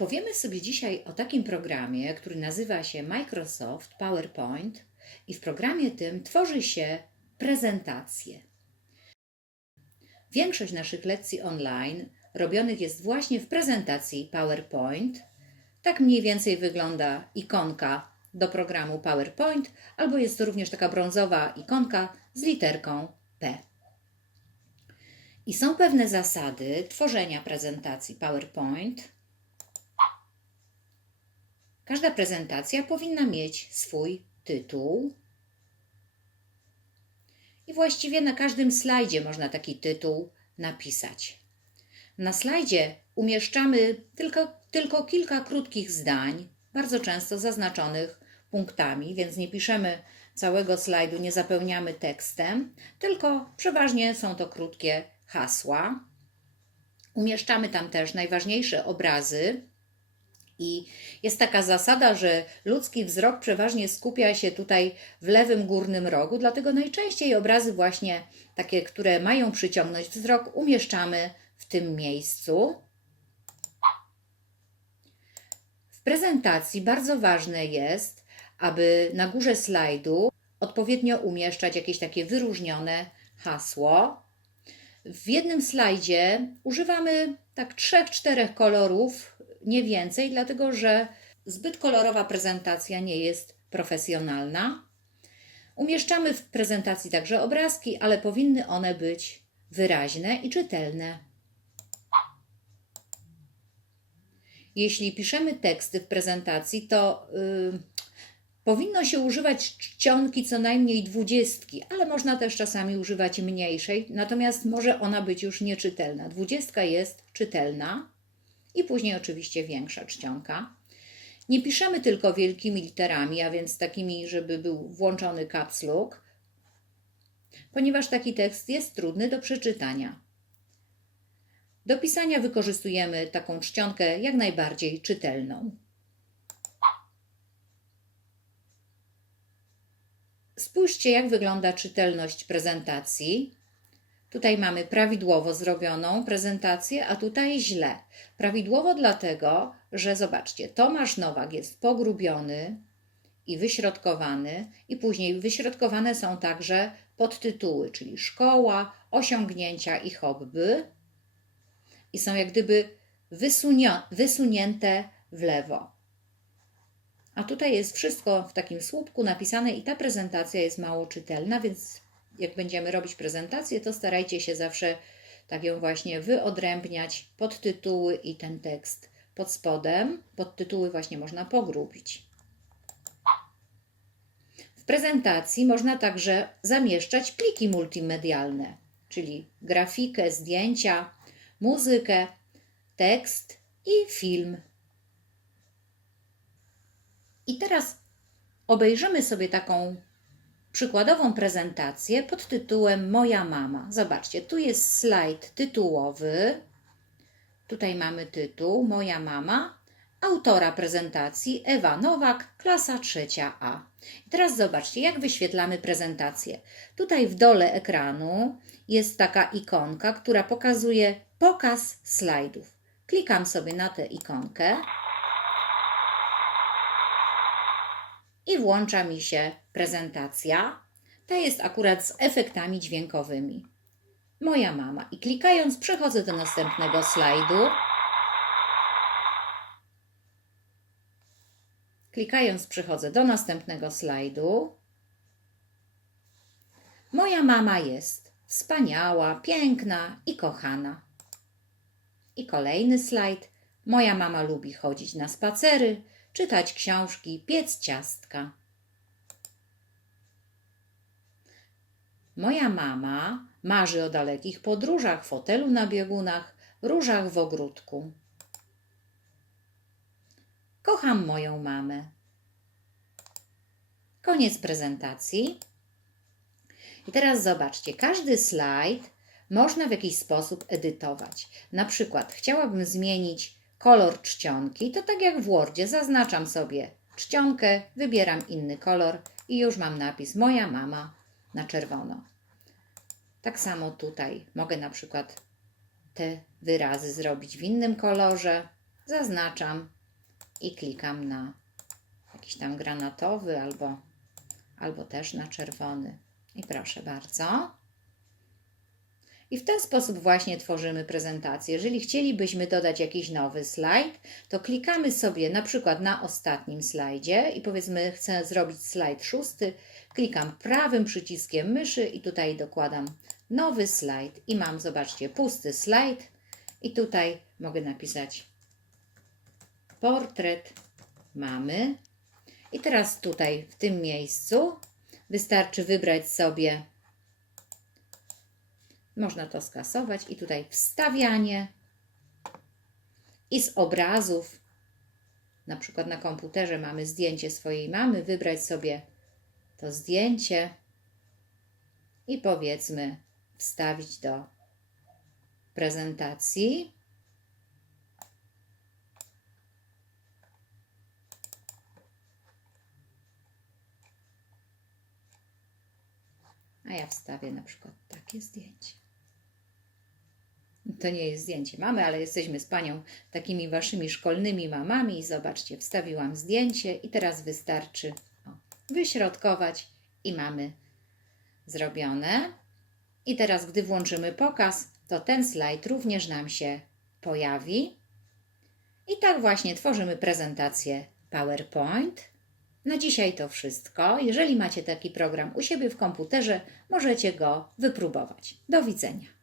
Powiemy sobie dzisiaj o takim programie, który nazywa się Microsoft PowerPoint i w programie tym tworzy się prezentacje. Większość naszych lekcji online robionych jest właśnie w prezentacji PowerPoint. Tak mniej więcej wygląda ikonka do programu PowerPoint, albo jest to również taka brązowa ikonka z literką P. I są pewne zasady tworzenia prezentacji PowerPoint. Każda prezentacja powinna mieć swój tytuł. I właściwie na każdym slajdzie można taki tytuł napisać. Na slajdzie umieszczamy tylko, tylko kilka krótkich zdań, bardzo często zaznaczonych punktami, więc nie piszemy całego slajdu, nie zapełniamy tekstem, tylko przeważnie są to krótkie hasła. Umieszczamy tam też najważniejsze obrazy. I jest taka zasada, że ludzki wzrok przeważnie skupia się tutaj w lewym górnym rogu, dlatego najczęściej obrazy właśnie takie, które mają przyciągnąć wzrok, umieszczamy w tym miejscu. W prezentacji bardzo ważne jest, aby na górze slajdu odpowiednio umieszczać jakieś takie wyróżnione hasło. W jednym slajdzie używamy tak trzech, czterech kolorów, nie więcej, dlatego że zbyt kolorowa prezentacja nie jest profesjonalna. Umieszczamy w prezentacji także obrazki, ale powinny one być wyraźne i czytelne. Jeśli piszemy teksty w prezentacji, to yy, powinno się używać czcionki co najmniej dwudziestki, ale można też czasami używać mniejszej, natomiast może ona być już nieczytelna. Dwudziestka jest czytelna i później oczywiście większa czcionka. Nie piszemy tylko wielkimi literami, a więc takimi, żeby był włączony caps lock, ponieważ taki tekst jest trudny do przeczytania. Do pisania wykorzystujemy taką czcionkę jak najbardziej czytelną. Spójrzcie, jak wygląda czytelność prezentacji. Tutaj mamy prawidłowo zrobioną prezentację, a tutaj źle. Prawidłowo dlatego, że zobaczcie, Tomasz Nowak jest pogrubiony i wyśrodkowany, i później wyśrodkowane są także podtytuły, czyli szkoła, osiągnięcia i hobby. I są jak gdyby wysunięte w lewo. A tutaj jest wszystko w takim słupku napisane i ta prezentacja jest mało czytelna, więc jak będziemy robić prezentację, to starajcie się zawsze tak ją właśnie wyodrębniać, podtytuły i ten tekst pod spodem. Podtytuły właśnie można pogrubić. W prezentacji można także zamieszczać pliki multimedialne, czyli grafikę, zdjęcia, muzykę, tekst i film. I teraz obejrzymy sobie taką przykładową prezentację pod tytułem Moja mama. Zobaczcie, tu jest slajd tytułowy. Tutaj mamy tytuł Moja mama. Autora prezentacji Ewa Nowak, klasa trzecia A. I teraz zobaczcie, jak wyświetlamy prezentację. Tutaj w dole ekranu jest taka ikonka, która pokazuje pokaz slajdów. Klikam sobie na tę ikonkę. i włącza mi się prezentacja. Ta jest akurat z efektami dźwiękowymi. Moja mama. I klikając, przechodzę do następnego slajdu. Klikając, przechodzę do następnego slajdu. Moja mama jest wspaniała, piękna i kochana. I kolejny slajd. Moja mama lubi chodzić na spacery, czytać książki, piec ciastka. Moja mama marzy o dalekich podróżach, fotelu na biegunach, różach w ogródku. Kocham moją mamę. Koniec prezentacji. I teraz zobaczcie, każdy slajd można w jakiś sposób edytować. Na przykład chciałabym zmienić kolor czcionki, to tak jak w Wordzie, zaznaczam sobie czcionkę, wybieram inny kolor i już mam napis Moja mama na czerwono. Tak samo tutaj mogę na przykład te wyrazy zrobić w innym kolorze. zaznaczam i klikam na jakiś tam granatowy albo, albo też na czerwony. I proszę bardzo. I w ten sposób właśnie tworzymy prezentację. Jeżeli chcielibyśmy dodać jakiś nowy slajd, to klikamy sobie na przykład na ostatnim slajdzie i powiedzmy chcę zrobić slajd szósty, klikam prawym przyciskiem myszy i tutaj dokładam nowy slajd i mam, zobaczcie, pusty slajd i tutaj mogę napisać portret mamy. I teraz tutaj w tym miejscu wystarczy wybrać sobie można to skasować i tutaj wstawianie i z obrazów, na przykład na komputerze mamy zdjęcie swojej mamy, wybrać sobie to zdjęcie i powiedzmy wstawić do prezentacji. A ja wstawię na przykład takie zdjęcie. To nie jest zdjęcie mamy, ale jesteśmy z panią takimi waszymi szkolnymi mamami. Zobaczcie, wstawiłam zdjęcie i teraz wystarczy wyśrodkować i mamy zrobione. I teraz, gdy włączymy pokaz, to ten slajd również nam się pojawi. I tak właśnie tworzymy prezentację PowerPoint. Na dzisiaj to wszystko. Jeżeli macie taki program u siebie w komputerze, możecie go wypróbować. Do widzenia.